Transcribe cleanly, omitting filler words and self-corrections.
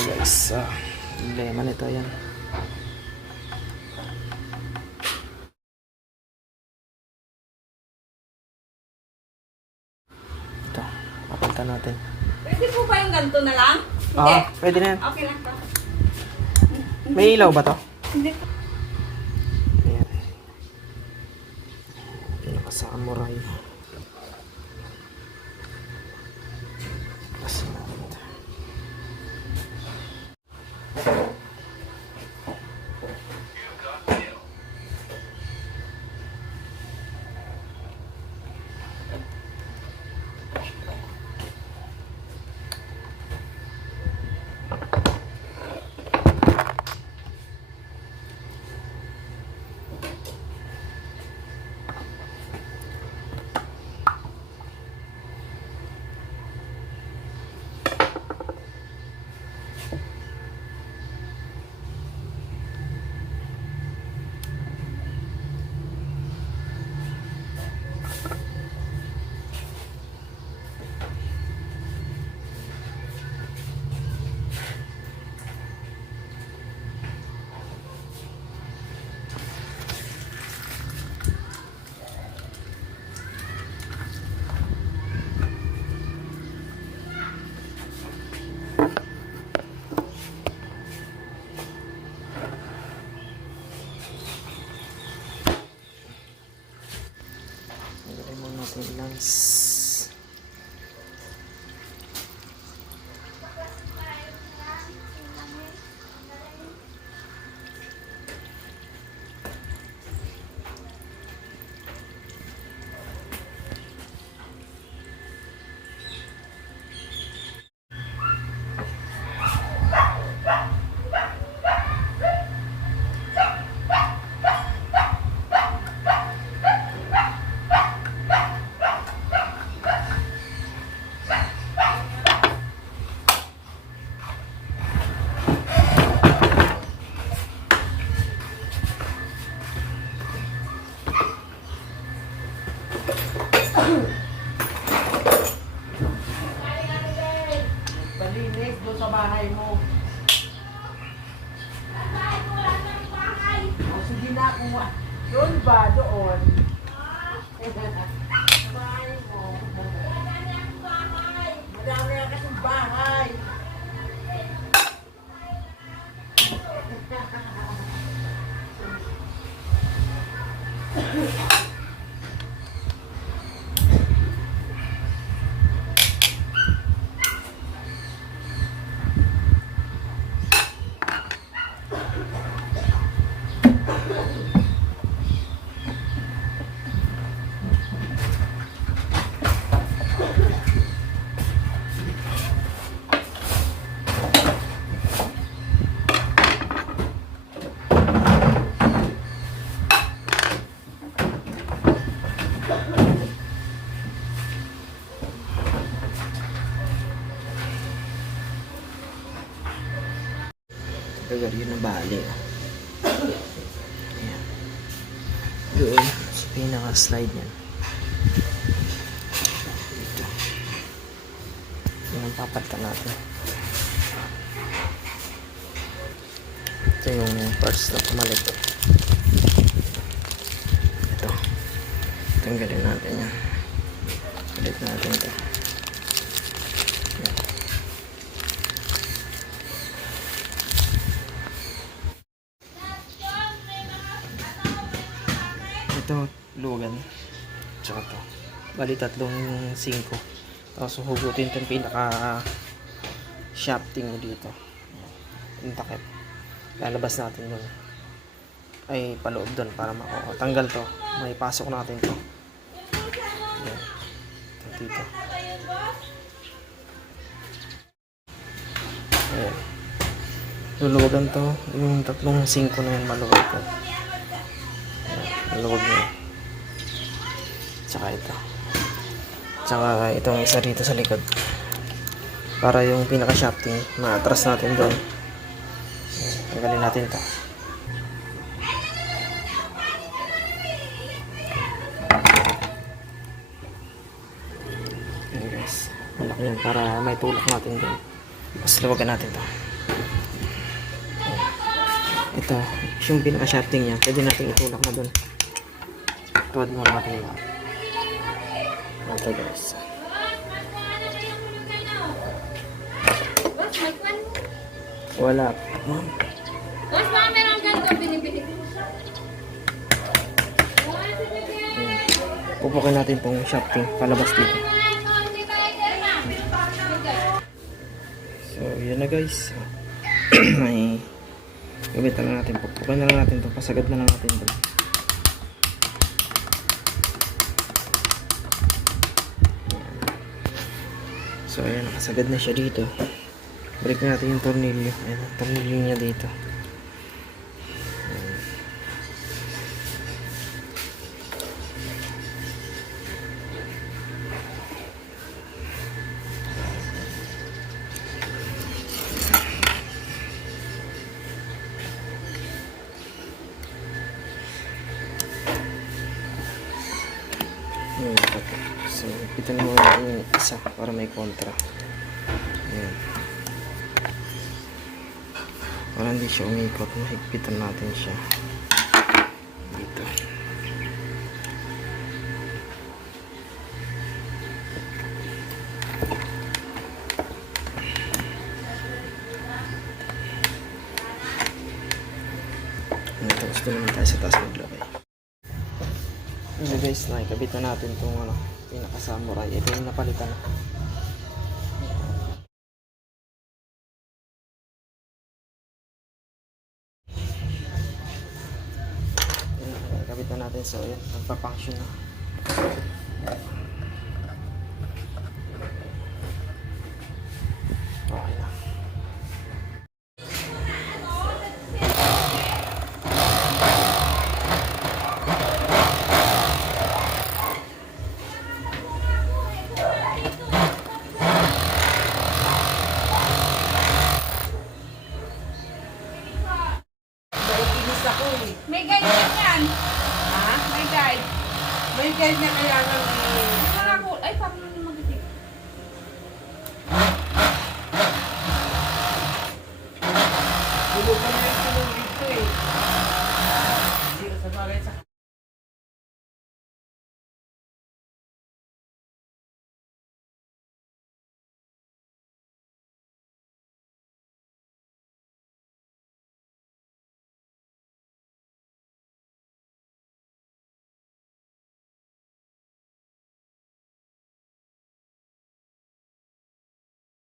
Ito guys, problema nito yan. Ito, papalitan natin. Pwede po ba yung ganito na lang? Hindi. Pwede na yan. Okay lang to. May ilaw ba to? Hindi po. Ayan. Pinaka-samurai. Kasi natin ito. Ilagay mo natin lens. Malinis doon sa bahay mo. O, sige na, kuha. Doon ba? Doon. Sa bahay mo. Madami na kasing bahay. Ayan, yun ang bali. Ayan. Doon, sa pinaka-slide niyan. Dito. Yan ang papalitan natin. Ito yung parts na pumalit. Ito. Tanggalin natin yan. Palit natin ito. Yan. Ito, lugan. Tsaka ito. Bali, 3-5. Tapos, hugutin ito yung pinaka-shafting mo dito. Yung takip. Lalabas natin doon. Ay, paloob doon para tanggal to. May pasok natin to. Ayan. Ito dito. Ayan. Luluwagan to. Yung 3-5 na yun, maluwag to. Maluwag na. Tsaka ito. Tsaka itong isa rito sa likod. Para yung pinaka-shafting, ma-atras natin doon. Tanggalin natin ito. Ayan guys. Malaki yan para may tulak natin doon. Mas luwagan natin ito. ito, yung pinaka-shafting niya, pwede natin itulak na dun. Tuwad muna natin lang. Ito guys. Boss, may kwan. Wala. Ma'am. Boss, baka meron ganito binibili ko. Pupukin natin tong shafting palabas dito. So, yun na guys. May gamitan na natin. Pupukin na lang natin to. Pasagad na lang natin to. So, ayan. Nakasagad na siya dito. Balik natin yung tornilyo. Ayan. Ang tornilyo niya dito. Ayan, so, pitan mo natin yung isa para may kontra. Ayan. Para hindi siya umikot, mahigpitan natin siya. Dito. Ayan, tapos doon naman tayo sa taas maglagay. So guys, nakikabit na natin itong ano, pinaka-samurai. Ito yung napalitan. Nakikabit na natin. So yun, nagpa-function na. Okay na. Naikinis ako eh. May guide din yan. Ha? May guide. May guide na kaya ng Mga ko, ay, parang naman mag-isip. Tulog ka na yung tulog dito eh. Hindi ka sa bagay sa